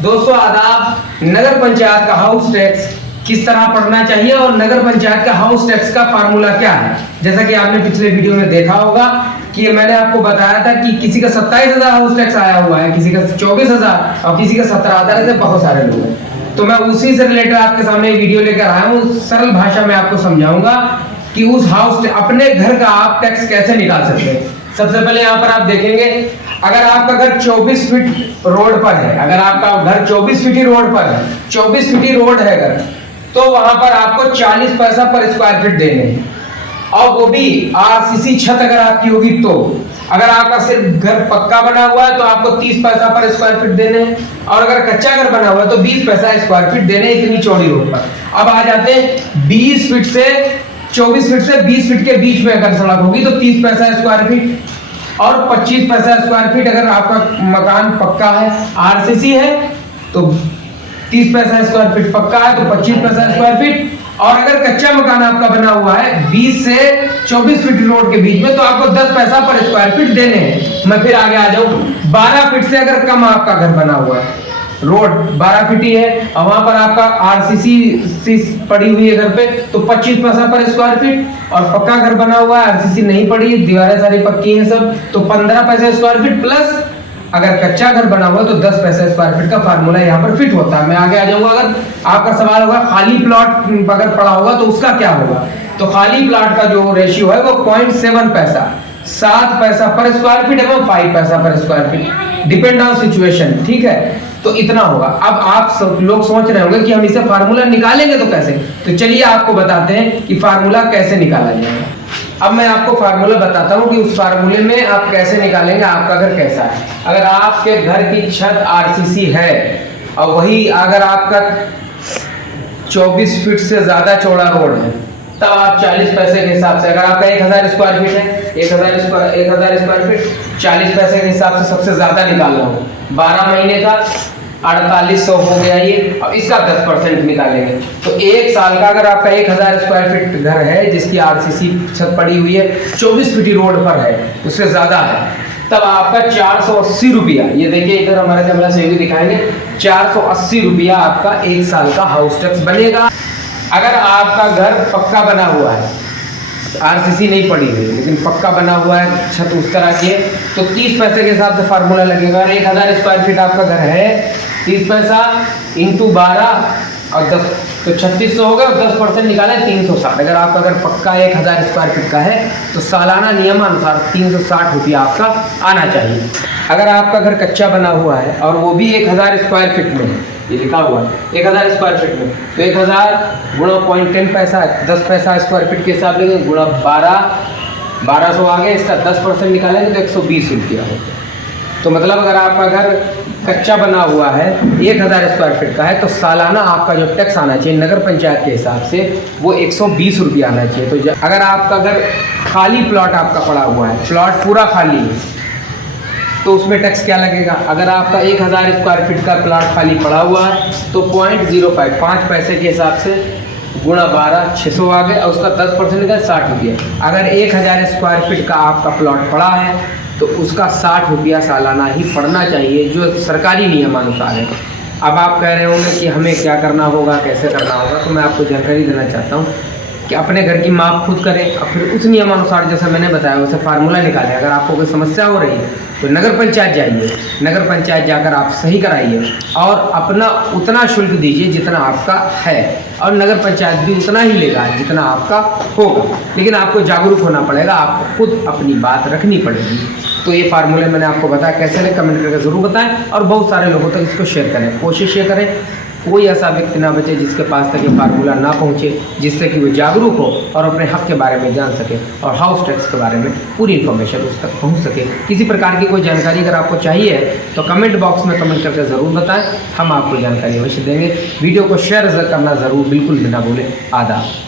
दोस्तों आदाब। नगर पंचायत का हाउस टैक्स किस तरह पढ़ना चाहिए और नगर पंचायत का हाउस टैक्स का फार्मूला क्या है। जैसा कि आपने पिछले वीडियो में देखा होगा कि मैंने आपको बताया था कि किसी का 27,000 हाउस टैक्स आया हुआ है, किसी का 24,000 और किसी का 17,000, ऐसे बहुत सारे लोग हैं। तो मैं उसी से रिलेटेड आपके सामने वीडियो लेकर आया हूँ। सरल भाषा में आपको समझाऊंगा कि उस अपने घर का आप टैक्स कैसे निकाल सकते हैं। सबसे पहले यहाँ पर आप देखेंगे, अगर आपका घर 24 फीट रोड पर है, अगर आपका घर 24 फीट रोड पर है, 24 फीट रोड है घर, तो वहां पर आपको 40 पैसा पर स्क्वायर फीट देने हैं। और वो भी आरसीसी छत अगर आपकी होगी तो। अगर आपका सिर्फ घर पक्का बना हुआ है तो आपको 30 पैसा पर स्क्वायर फीट देने हैं, और अगर कच्चा घर बना हुआ है तो 20 पैसा स्क्वायर फीट देने हैं, इतनी चौड़ी रोड पर। अब आ जाते हैं 20 फीट से 24 फीट से 20 फीट के बीच में अगर सड़क होगी तो 30 पैसा स्क्वायर फीट, और 25 पैसा स्क्वायर फीट अगर आपका मकान पक्का है, आरसीसी है, तो 30 पैसा स्क्वायर फीट पक्का है तो 25 पैसा स्क्वायर फीट। और अगर कच्चा मकान आपका बना हुआ है 20 से 24 फीट रोड के बीच में, तो आपको 10 पैसा पर स्क्वायर फीट देने हैं। मैं फिर आगे आ जाऊं, 12 फीट से अगर कम आपका घर बना हुआ है, रोड 12 फीट ही है और वहां पर आपका आरसीसी पड़ी हुई है घर पे, तो 25 पैसा पर स्क्वायर फीट। और पक्का घर बना हुआ है, आरसीसी नहीं पड़ी है, दीवारें सारी पक्की हैं सब, तो 15 पैसा स्क्वायर फीट, प्लस अगर कच्चा घर बना हुआ है तो 10 पैसा स्क्वायर फीट का फार्मूला यहाँ पर फिट होता है। मैं आगे आ जाऊंगा। अगर आपका सवाल होगा खाली प्लॉट अगर पड़ा होगा तो उसका क्या होगा, तो खाली प्लॉट का जो रेशियो है वो 0.7 पैसा, 7 पैसा पर स्क्वायर फीट एवं 5 पैसा पर square feet, depend on situation. ठीक है, तो इतना होगा। अब आप सब लोग सोच रहे होंगे कि हम इसे फार्मूला निकालेंगे तो कैसे, तो चलिए आपको बताते हैं कि फार्मूला कैसे निकाला जाएगा। अब मैं आपको फार्मूला बताता हूं कि उस फार्मूले में आप कैसे निकालेंगे आपका घर कैसा है। अगर आपके घर की छत आरसीसी है और वही अगर आपका 24 फीट से ज्यादा चौड़ा रोड है, तब आप 40 पैसे के हिसाब से, अगर आपका 1000 स्क्वायर फीट है, 1000 स्क्वायर फीट 40 पैसे के हिसाब से सबसे ज्यादा निकाल रहा हूँ। 12 महीने का 4800 हो गया ये। अब इसका 10% निकालेंगे तो एक साल का, अगर आपका 1000 स्क्वायर फीट घर है जिसकी आरसीसी छत पड़ी हुई है, 24 फीट रोड पर है, उससे ज्यादा है, तब आपका 480 रुपया, ये देखिए इधर हमारे कैमरा से भी दिखाएंगे, 480 रुपया आपका एक साल का हाउस टैक्स बनेगा। अगर आपका घर पक्का बना हुआ है, आरसीसी नहीं पड़ी हुई लेकिन पक्का बना हुआ है, छत उस तरह की है, तो 30 पैसे के हिसाब से फार्मूला लगेगा। 1000 स्क्वायर फीट आपका घर है, 30 पैसा इंटू 12 और 10, तो 3600 हो गया। 10% निकाला है 360। अगर आपका घर पक्का 1000 स्क्वायर फीट का है तो सालाना नियमानुसार 360 रुपया आपका आना चाहिए। अगर आपका घर कच्चा बना हुआ है और वो भी 1000 स्क्वायर फीट में है, ये लिखा हुआ है 1000 स्क्वायर फीट में, तो 1000 गुणा 0.10 पैसा, 10 पैसा स्क्वायर फीट के हिसाब लेंगे, गुणा 1200 आ गया, इसका 10% निकालेंगे तो 120 रुपया होगा। तो मतलब अगर आपका घर कच्चा बना हुआ है 1000 स्क्वायर फीट का है, तो सालाना आपका जो टैक्स आना चाहिए नगर पंचायत के हिसाब से वो 120 रुपया आना चाहिए। तो अगर आपका घर खाली प्लॉट आपका पड़ा हुआ है, प्लॉट पूरा खाली है, तो उसमें टैक्स क्या लगेगा। अगर आपका 1000 स्क्वायर फीट का प्लॉट खाली पड़ा हुआ है तो 0.05, 5 पैसे के हिसाब से गुणा 12, 600 आ गए, और उसका 10% निकला 60 रुपये। अगर 1000 स्क्वायर फीट का आपका प्लॉट पड़ा है तो उसका 60 रुपया सालाना ही पड़ना चाहिए, जो सरकारी नियमानुसार है। अब आप कह रहे होंगे कि हमें क्या करना होगा, कैसे करना होगा, तो मैं आपको जानकारी देना चाहता हूँ कि अपने घर की माप खुद करें और फिर उस नियमानुसार जैसे मैंने बताया वैसे फार्मूला निकालें। अगर आपको कोई समस्या हो रही है तो नगर पंचायत जाइए, नगर पंचायत जाकर आप सही कराइए और अपना उतना शुल्क दीजिए जितना आपका है, और नगर पंचायत भी उतना ही लेगा जितना आपका होगा। लेकिन आपको जागरूक होना पड़ेगा, आपको खुद अपनी बात रखनी पड़ेगी। तो ये फार्मूले मैंने आपको बताया, कैसे ले कमेंट करके ज़रूर बताएं और बहुत सारे लोगों तक इसको शेयर करें। कोशिश ये करें कोई ऐसा व्यक्ति ना बचे जिसके पास तक ये फार्मूला ना पहुंचे, जिससे कि वो जागरूक हो और अपने हक के बारे में जान सके और हाउस टैक्स के बारे में पूरी इन्फॉर्मेशन उस तक पहुंच सके। किसी प्रकार की कोई जानकारी अगर आपको चाहिए तो कमेंट बॉक्स में कमेंट करके ज़रूर बताएं, हम आपको जानकारी अवश्य देंगे। वीडियो को शेयर करना ज़रूर बिल्कुल भी ना भूलें। आदाब।